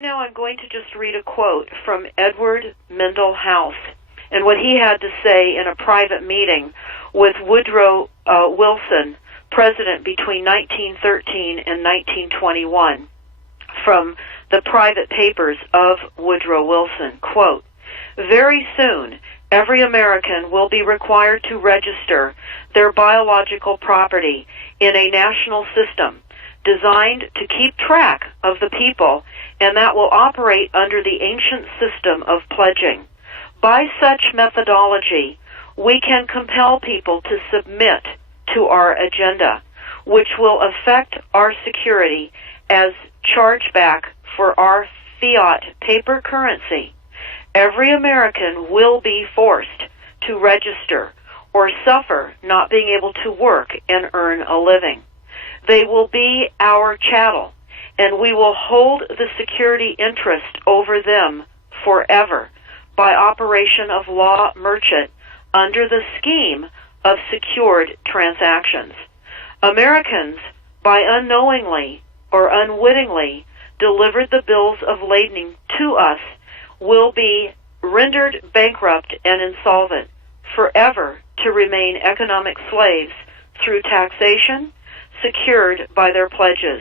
Now I'm going to just read a quote from Edward Mendell House and what he had to say in a private meeting with Woodrow Wilson, president between 1913 and 1921, from the private papers of Woodrow Wilson. Quote, "Very soon, every American will be required to register their biological property in a national system designed to keep track of the people, and that will operate under the ancient system of pledging. By such methodology, we can compel people to submit to our agenda, which will affect our security as chargeback for our fiat paper currency. Every American will be forced to register or suffer not being able to work and earn a living. They will be our chattel, and we will hold the security interest over them forever by operation of law merchant under the scheme of secured transactions. Americans, by unknowingly or unwittingly delivered the bills of lading to us, will be rendered bankrupt and insolvent, forever to remain economic slaves through taxation secured by their pledges.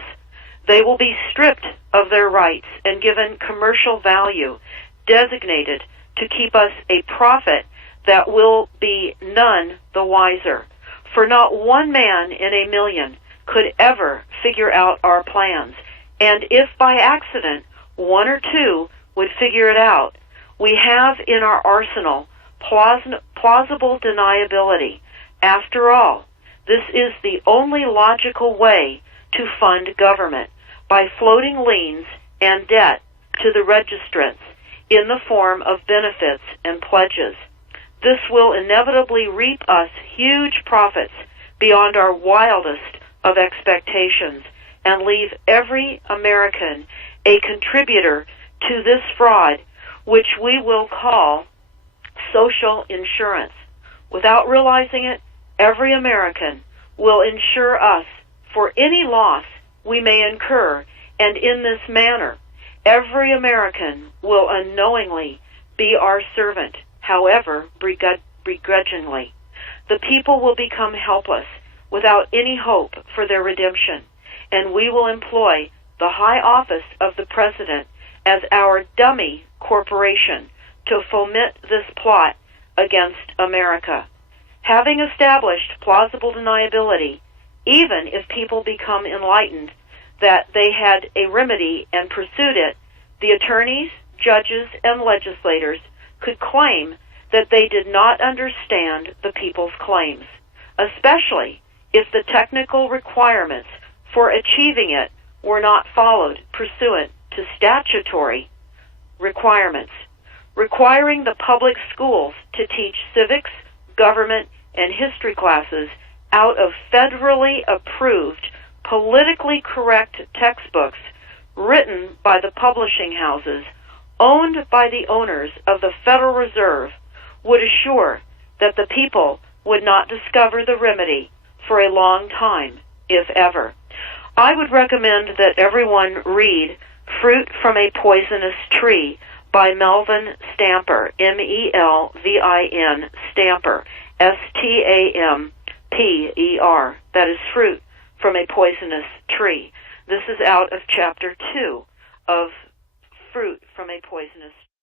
They will be stripped of their rights and given commercial value, designated to keep us a profit that will be none the wiser. For not one man in a million could ever figure out our plans, and if by accident one or two would figure it out, we have in our arsenal plausible deniability. After all, this is the only logical way to fund government, by floating liens and debt to the registrants in the form of benefits and pledges. This will inevitably reap us huge profits beyond our wildest of expectations and leave every American a contributor to this fraud, which we will call social insurance. Without realizing it, every American will insure us for any loss we may incur, and in this manner, every American will unknowingly be our servant, however begrudgingly. The people will become helpless, without any hope for their redemption, and we will employ the high office of the President as our dummy corporation to foment this plot against America. Having established plausible deniability, even if people become enlightened that they had a remedy and pursued it, the attorneys, judges, and legislators could claim that they did not understand the people's claims, especially if the technical requirements for achieving it were not followed pursuant to statutory requirements, requiring the public schools to teach civics, government, and history classes out of federally approved, politically correct textbooks written by the publishing houses owned by the owners of the Federal Reserve would assure that the people would not discover the remedy for a long time, if ever. I would recommend that everyone read Fruit from a Poisonous Tree by Melvin Stamper, M-E-L-V-I-N, Stamper, S-T-A-M-P-E-R. That is Fruit from a Poisonous Tree. This is out of Chapter 2 of Fruit from a Poisonous Tree.